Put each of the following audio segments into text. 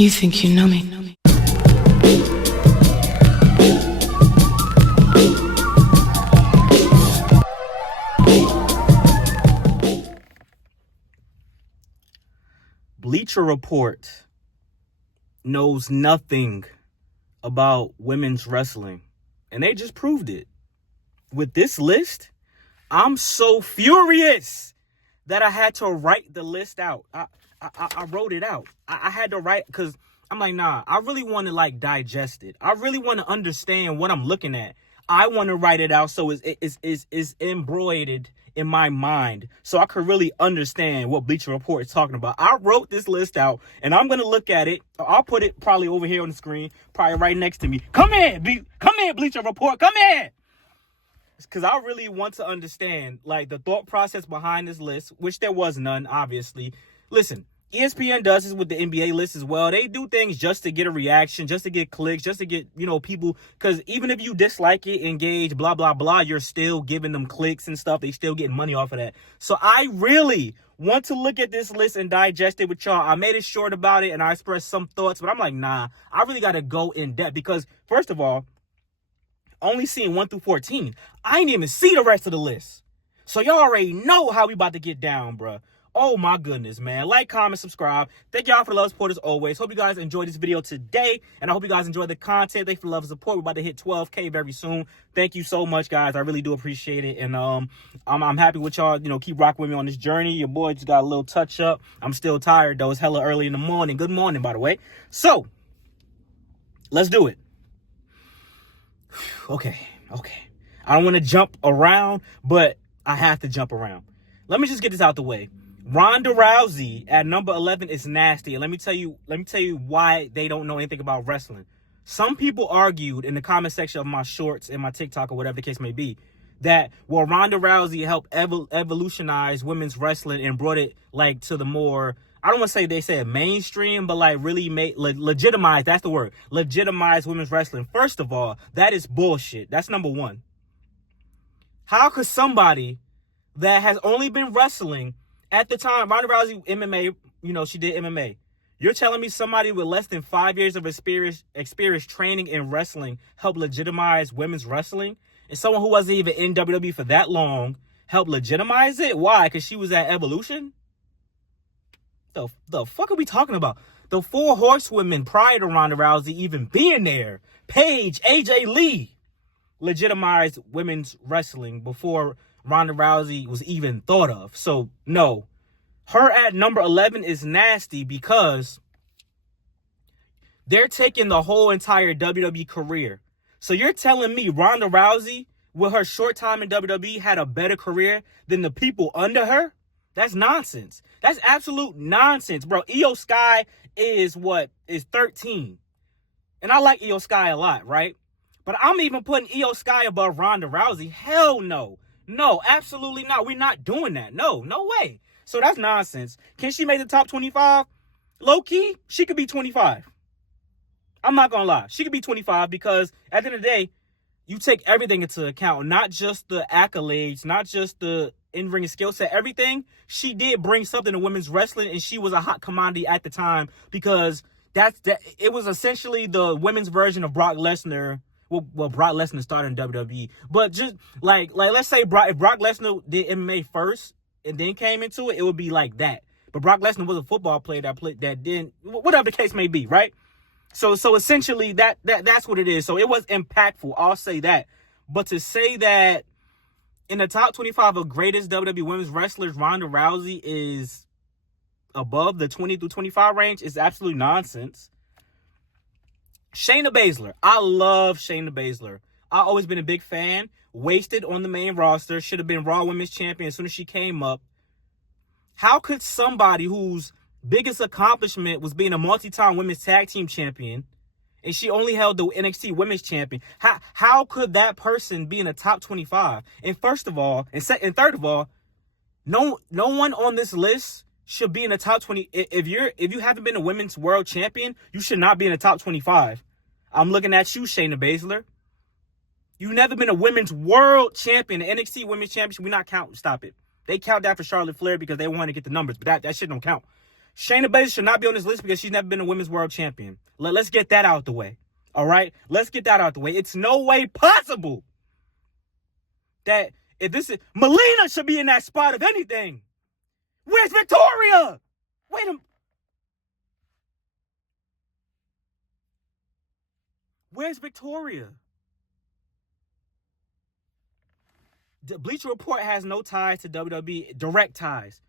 You think you know me. Bleacher Report knows nothing about women's wrestling, and they just proved it. With this list, I'm so furious that I had to write the list out. I wrote it out. I had to write because I'm like, nah, I really want to digest it. I really want to understand what I'm looking at. I want to write it out so it's embroidered in my mind so I could really understand what Bleacher Report is talking about. I wrote this list out and I'm going to look at it. I'll put it probably over here on the screen, probably right next to me. Come here, Bleacher Report. Come here. Because I really want to understand the thought process behind this list, which there was none, obviously. Listen, ESPN does this with the NBA list as well. They do things just to get a reaction, just to get clicks, just to get, people. Because even if you dislike it, engage, blah, blah, blah, you're still giving them clicks and stuff. They still getting money off of that. So I really want to look at this list and digest it with y'all. I made it short about it and I expressed some thoughts. But I'm like, nah, I really got to go in depth. Because, first of all, only seeing 1 through 14. I ain't even see the rest of the list. So y'all already know how we about to get down, bruh. Oh my goodness, man. Like, comment, subscribe. Thank y'all for the love, support as always. Hope you guys enjoyed this video today. And I hope you guys enjoy the content. Thank you for the love and support. We're about to hit 12K very soon. Thank you so much, guys. I really do appreciate it. And I'm happy with y'all. Keep rocking with me on this journey. Your boy just got a little touch up. I'm still tired, though. It's hella early in the morning. Good morning, by the way. So, let's do it. Okay. I don't want to jump around, but I have to jump around. Let me just get this out the way. Ronda Rousey at number 11 is nasty. And let me tell you why they don't know anything about wrestling. Some people argued in the comment section of my shorts and my TikTok or whatever the case may be that, Ronda Rousey helped evolutionize women's wrestling and brought it to the more, I don't want to say they said mainstream, but really legitimize, that's the word, legitimize women's wrestling. First of all, that is bullshit. That's number one. How could somebody that has only been wrestling at the time, Ronda Rousey, MMA, she did MMA. You're telling me somebody with less than 5 years of experience training in wrestling helped legitimize women's wrestling? And someone who wasn't even in WWE for that long helped legitimize it? Why? Because she was at Evolution? The fuck are we talking about? The 4 horsewomen prior to Ronda Rousey even being there, Paige, AJ Lee, legitimized women's wrestling before Ronda Rousey was even thought of. So, no. Her at number 11 is nasty because they're taking the whole entire WWE career. So you're telling me Ronda Rousey, with her short time in WWE, had a better career than the people under her? That's nonsense. That's absolute nonsense, bro. Io Sky is 13. And I like Io Sky a lot, right? But I'm even putting Io Sky above Ronda Rousey. Hell no. No, absolutely not. We're not doing that. No way. So that's nonsense. Can she make the top 25? Low key, she could be 25. I'm not going to lie. She could be 25 because at the end of the day, you take everything into account, not just the accolades, not just the in-ring skill set, everything. She did bring something to women's wrestling, and she was a hot commodity at the time because it was essentially the women's version of Brock Lesnar. Well, Brock Lesnar started in WWE, but just let's say if Brock Lesnar did MMA first and then came into it, it would be like that. But Brock Lesnar was a football player that didn't, whatever the case may be, right? So essentially that's what it is. So it was impactful. I'll say that. But to say that in the top 25 of greatest WWE women's wrestlers, Ronda Rousey is above the 20 through 25 range is absolute nonsense. Shayna Baszler. I love Shayna Baszler. I've always been a big fan. Wasted on the main roster. Should have been Raw Women's Champion as soon as she came up. How could somebody whose biggest accomplishment was being a multi-time women's tag team champion, and she only held the NXT women's champion, how could that person be in the top 25? And first of all, and third of all, no one on this list should be in the top 20. If you haven't been a women's world champion, you should not be in the top 25. I'm looking at you, Shayna Baszler. You've never been a women's world champion, the NXT women's championship. We not count. Stop it. They count that for Charlotte Flair because they want to get the numbers, but that shit don't count. Shayna Baszler should not be on this list because she's never been a women's world champion. Let's get that out the way. All right? Let's get that out the way. It's no way possible that if this is... Melina should be in that spot, if anything. Where's Victoria? Wait a... Where's Victoria? The Bleacher Report has no ties to WWE, direct ties.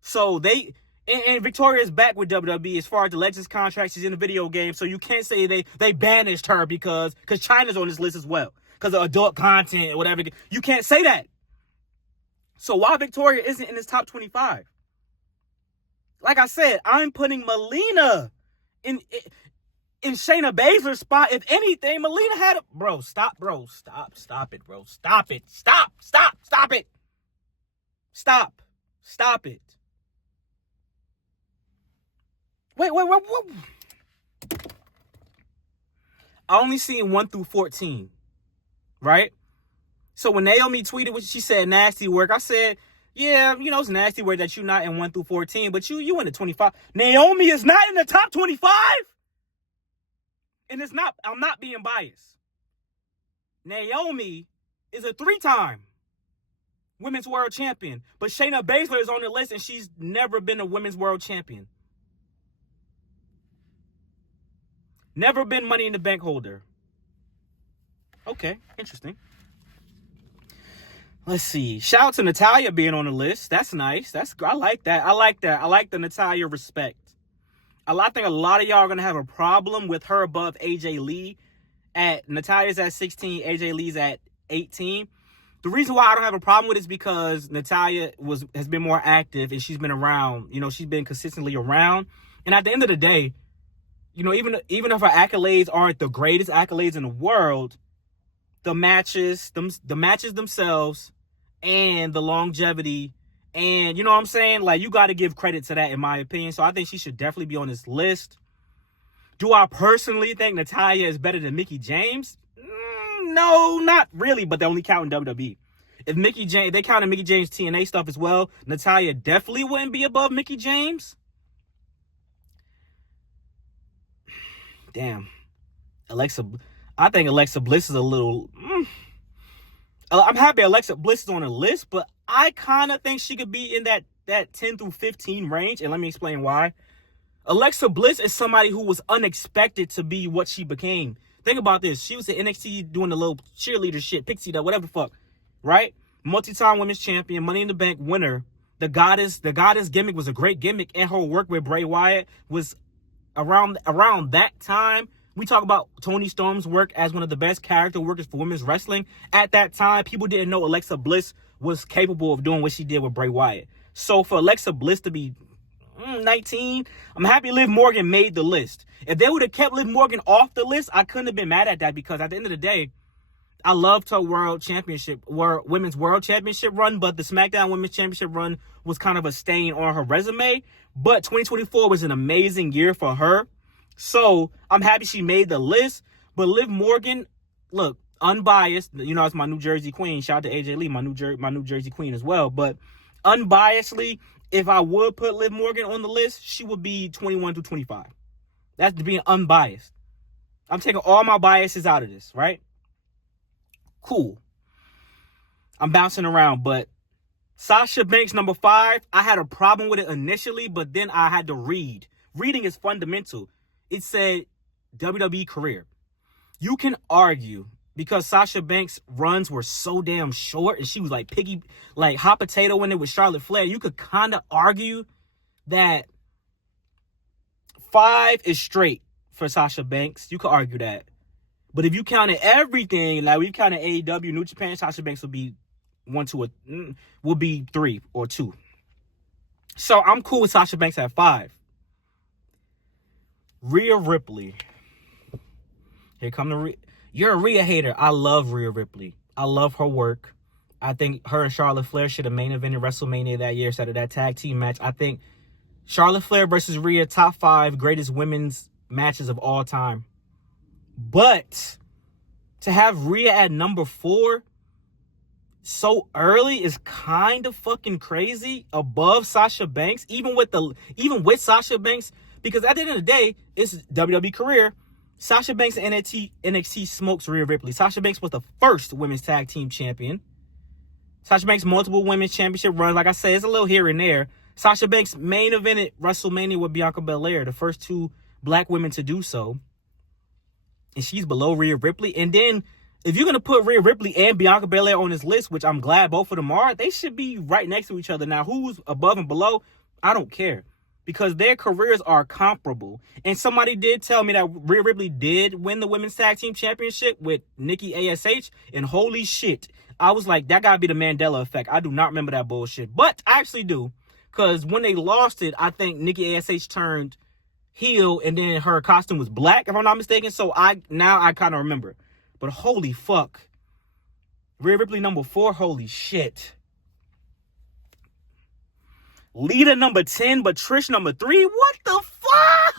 So they... And Victoria is back with WWE as far as the Legends contract. She's in the video game, so you can't say they banished her because Chyna's on this list as well. Because of adult content or whatever. You can't say that. So why Victoria isn't in this top 25? Like I said, I'm putting Melina in Shayna Baszler's spot. If anything, Melina had a... Bro, stop it, bro. Stop it. Stop it. Stop it. Stop it. Wait. I only seen 1 through 14, right? So when Naomi tweeted what she said, nasty work, I said, yeah, it's nasty work that you're not in 1 through 14, but you in the 25. Naomi is not in the top 25? And I'm not being biased. Naomi is a 3-time women's world champion, but Shayna Baszler is on the list and she's never been a women's world champion. Never been Money in the Bank holder. Okay, interesting. Let's see. Shout out to Natalya being on the list. That's nice. I like that. I like the Natalya respect. I think a lot of y'all are going to have a problem with her above AJ Lee. Natalya's at 16, AJ Lee's at 18. The reason why I don't have a problem with it is because Natalya has been more active and she's been around. She's been consistently around. And at the end of the day, even if her accolades aren't the greatest accolades in the world, the matches themselves and the longevity and, you know what I'm saying? Like, you got to give credit to that, in my opinion. So I think she should definitely be on this list. Do I personally think Natalya is better than Mickie James? No, not really, but they only count in WWE. If they counted Mickie James TNA stuff as well, Natalya definitely wouldn't be above Mickie James. Damn. I think Alexa Bliss is a little... I'm happy Alexa Bliss is on the list, but I kind of think she could be in that 10 through 15 range, and let me explain why. Alexa Bliss is somebody who was unexpected to be what she became. Think about this. She was at NXT doing the little cheerleader shit, pixie dust, whatever the fuck, right? Multi-time women's champion, Money in the Bank winner. The goddess gimmick was a great gimmick, and her work with Bray Wyatt was... Around that time, we talk about Toni Storm's work as one of the best character workers for women's wrestling. At that time, people didn't know Alexa Bliss was capable of doing what she did with Bray Wyatt. So for Alexa Bliss to be 19, I'm happy Liv Morgan made the list. If they would have kept Liv Morgan off the list, I couldn't have been mad at that, because at the end of the day, I loved her women's world championship run, but the SmackDown women's championship run was kind of a stain on her resume. But 2024 was an amazing year for her. So I'm happy she made the list. But Liv Morgan, look, unbiased, it's my New Jersey queen. Shout out to AJ Lee, my New Jersey queen as well. But unbiasedly, if I would put Liv Morgan on the list, she would be 21 to 25. That's being unbiased. I'm taking all my biases out of this, right? Cool. I'm bouncing around, but Sasha Banks, number 5, I had a problem with it initially, but then I had to read. Reading is fundamental. It said WWE career. You can argue, because Sasha Banks' runs were so damn short and she was like hot potato in it with Charlotte Flair, you could kind of argue that 5 is straight for Sasha Banks. You could argue that. But if you counted everything, like we counted AEW, New Japan, Sasha Banks would be 3 or 2. So I'm cool with Sasha Banks at 5. Rhea Ripley. Here come the You're a Rhea hater. I love Rhea Ripley. I love her work. I think her and Charlotte Flair should have main evented WrestleMania that year instead of that tag team match. I think Charlotte Flair versus Rhea, top 5 greatest women's matches of all time. But to have Rhea at number 4, so early is kind of fucking crazy, above Sasha Banks, even with Sasha Banks, because at the end of the day, it's WWE career. Sasha Banks and NXT smokes Rhea Ripley. Sasha Banks was the first women's tag team champion. Sasha Banks multiple women's championship runs. Like I said, it's a little here and there. Sasha Banks main evented WrestleMania with Bianca Belair, the first two black women to do so. And she's below Rhea Ripley. And then, if you're going to put Rhea Ripley and Bianca Belair on this list, which I'm glad both of them are, they should be right next to each other. Now, who's above and below, I don't care. Because their careers are comparable. And somebody did tell me that Rhea Ripley did win the Women's Tag Team Championship with Nikki ASH. And holy shit, I was like, that gotta be the Mandela effect. I do not remember that bullshit. But I actually do. Because when they lost it, I think Nikki ASH turned heel and then her costume was black, if I'm not mistaken. So I kind of remember. But holy fuck. Rhea Ripley number 4, holy shit. Lita number 10, but Trish number 3? What the fuck?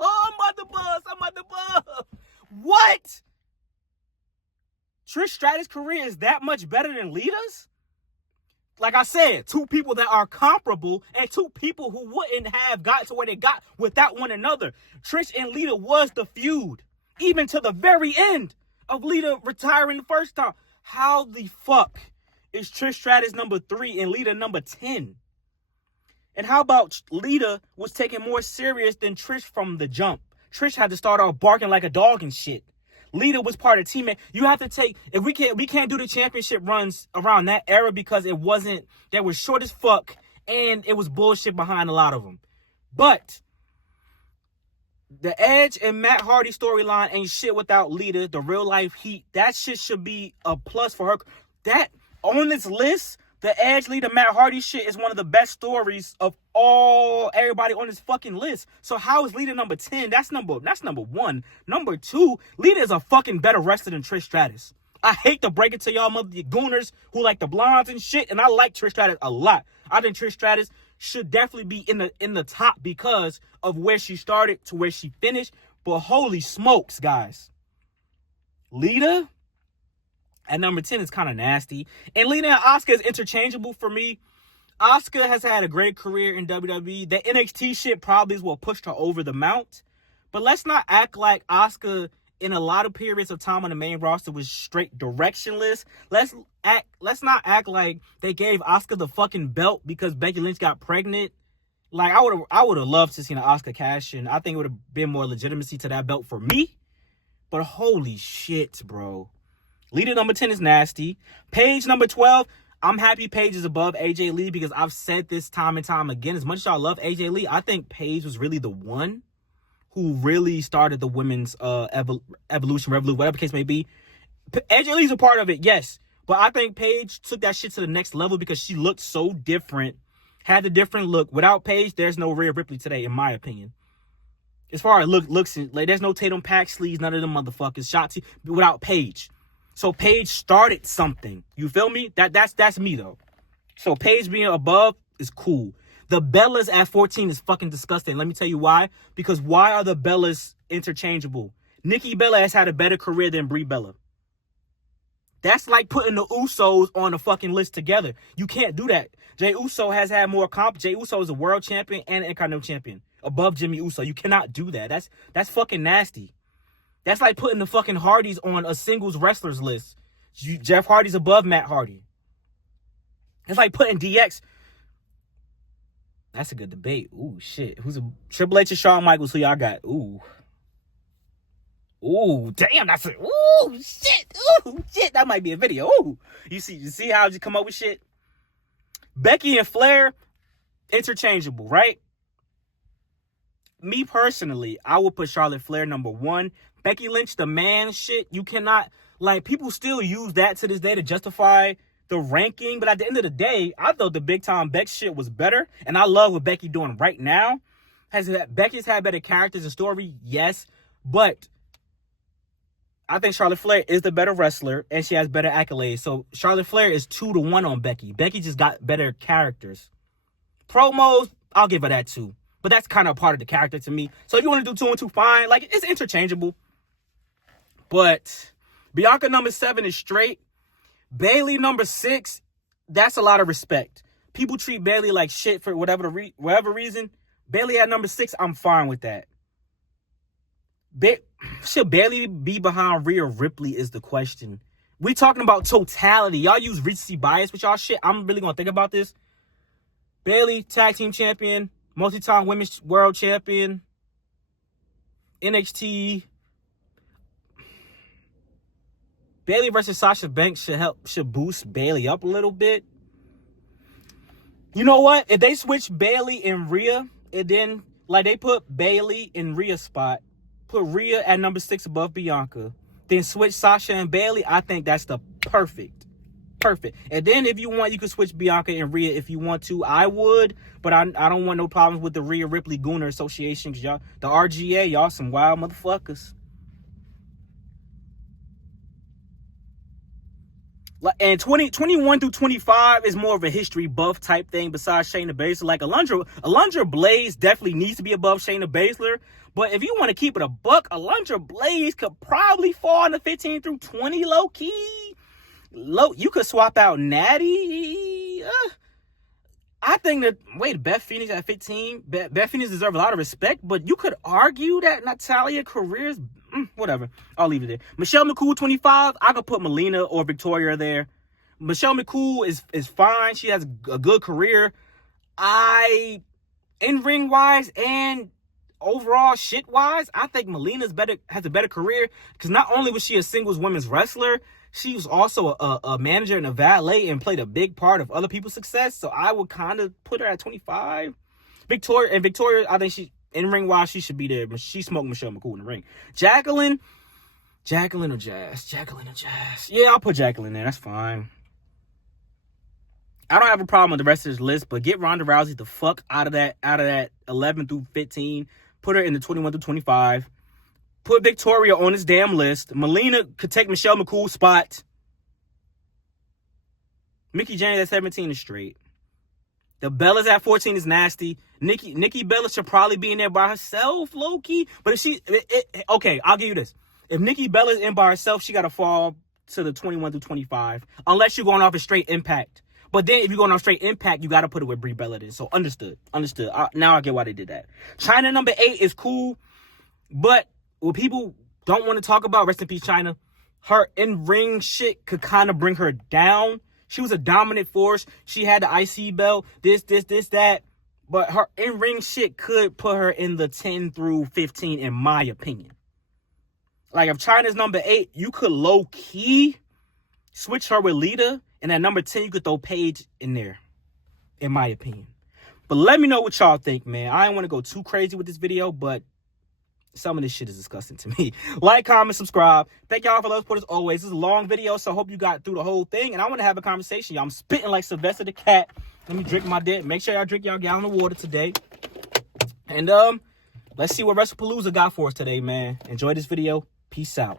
I'm about to buzz. What? Trish Stratus' career is that much better than Lita's? Like I said, two people that are comparable and two people who wouldn't have got to where they got without one another. Trish and Lita was the feud, even to the very end of Lita retiring the first time. How the fuck is Trish Stratus number 3 and Lita number 10? And how about Lita was taken more serious than Trish from the jump? Trish had to start off barking like a dog and shit. Lita was part of the team. You have to take, if we can't do the championship runs around that era because they were short as fuck and it was bullshit behind a lot of them. But the Edge and Matt Hardy storyline ain't shit without Lita. The real life heat, that shit should be a plus for her. That, on this list, the Edge, Lita, Matt Hardy shit is one of the best stories of everybody on this fucking list. So how is Lita number 10? That's number 1. Number 2, Lita is a fucking better wrestler than Trish Stratus. I hate to break it to y'all mother gooners who like the blondes and shit, and I like Trish Stratus a lot. I think Trish Stratus should definitely be in the top because of where she started to where she finished. But holy smokes, guys. Lita at number 10 is kind of nasty. And Lita and Asuka is interchangeable for me. Asuka has had a great career in WWE. The NXT shit probably is what pushed her over the mount. But let's not act like Asuka in a lot of periods of time on the main roster was straight directionless. Let's not act like they gave Asuka the fucking belt because Becky Lynch got pregnant. Like, I would have loved to see an Asuka cash in. I think it would have been more legitimacy to that belt for me. But holy shit, bro. Lita number 10 is nasty. Paige number 12. I'm happy Paige is above AJ Lee because I've said this time and time again. As much as y'all love AJ Lee, I think Paige was really the one who really started the women's evolution, revolution, whatever the case may be. AJ Lee's a part of it, yes. But I think Paige took that shit to the next level because she looked so different, had a different look. Without Paige, there's no Rhea Ripley today, in my opinion. As far as looks, like there's no Tatum Paxley's, none of them motherfuckers. Shotzi, without Paige. So Paige started something. You feel me? That's me though. So Paige being above is cool. The Bellas at 14 is fucking disgusting. Let me tell you why. Because why are the Bellas interchangeable? Nikki Bella has had a better career than Brie Bella. That's like putting the Usos on a fucking list together. You can't do that. Jey Uso has had more comp. Jey Uso is a world champion and an Intercontinental champion above Jimmy Uso. You cannot do that. That's fucking nasty. That's like putting the fucking Hardys on a singles wrestlers list. Jeff Hardy's above Matt Hardy. It's like putting DX. That's a good debate. Ooh, shit. Who's a Triple H or Shawn Michaels? Who y'all got? Ooh, damn. That's a shit. That might be a video. Ooh, you see how I just come up with shit? Becky and Flair, interchangeable, right? Me personally, I would put Charlotte Flair number 1. Becky Lynch, the man shit, you cannot, like, people still use that to this day to justify the ranking. But at the end of the day, I thought the big time Beck shit was better. And I love what Becky doing right now. Becky's had better characters and story, yes. But I think Charlotte Flair is the better wrestler and she has better accolades. So Charlotte Flair is 2-1 on Becky. Becky just got better characters. Promos, I'll give her that too. But that's kind of part of the character to me. So if you want to do 2 and 2, fine. Like, it's interchangeable. But Bianca number 7 is straight. Bailey number 6, that's a lot of respect. People treat Bailey like shit for whatever reason. Bailey at number 6, I'm fine with that. Should Bailey be behind Rhea Ripley is the question. We talking about totality. Y'all use recency bias with y'all shit. I'm really gonna think about this. Bailey, tag team champion, multi-time women's world champion, NXT. Bailey versus Sasha Banks should boost Bailey up a little bit. You know what? If they switch Bailey and Rhea, and then like they put Bailey in Rhea's spot, put Rhea at number 6 above Bianca, then switch Sasha and Bailey, I think that's the perfect. And then if you want, you could switch Bianca and Rhea if you want to. I would, but I don't want no problems with the Rhea Ripley Gooner Association, because y'all, the RGA, y'all some wild motherfuckers. And 21 through 25 is more of a history buff type thing besides Shayna Baszler. Like Alundra Blaze definitely needs to be above Shayna Baszler. But if you want to keep it a buck, Alundra Blaze could probably fall in the 15 through 20 low-key. You could swap out Natty. I think that, Beth Phoenix at 15. Beth Phoenix deserves a lot of respect, but you could argue that Natalya career's whatever. I'll leave it there. Michelle McCool, 25. I could put Melina or Victoria there. Michelle McCool is fine. She has a good career. In-ring wise and overall shit wise, I think Melina's has a better career, because not only was she a singles women's wrestler, she was also a manager and a valet and played a big part of other people's success. So I would kind of put her at 25. Victoria, I think she, in-ring wise, she should be there. But she smoked Michelle McCool in the ring. Jacqueline or Jazz? Yeah, I'll put Jacqueline there. That's fine. I don't have a problem with the rest of this list, but get Ronda Rousey the fuck out of that 11 through 15. Put her in the 21 through 25. Put Victoria on this damn list. Melina could take Michelle McCool's spot. Mickie James at 17 is straight. The Bellas at 14 is nasty. Nikki Bella should probably be in there by herself, low-key. But if she... okay, I'll give you this. If Nikki Bella's in by herself, she got to fall to the 21 through 25. Unless you're going off a straight Impact. But then if you're going off straight Impact, you got to put it with Brie Bella then. So understood. Now I get why they did that. Chyna number 8 is cool. But what people don't want to talk about, rest in peace Chyna, her in-ring shit could kind of bring her down. She was a dominant force. She had the IC belt, this, that. But her in-ring shit could put her in the 10 through 15, in my opinion. Like, if Chyna's number 8, you could low-key switch her with Lita. And at number 10, you could throw Paige in there, in my opinion. But let me know what y'all think, man. I don't want to go too crazy with this video, but some of this shit is disgusting to me. Like, comment, subscribe. Thank y'all for love support as always. This is a long video, so I hope you got through the whole thing. And I want to have a conversation. Y'all, I'm spitting like Sylvester the Cat. Let me drink my dick. Make sure y'all drink y'all gallon of water today. And let's see what WrestlePalooza got for us today, man. Enjoy this video. Peace out.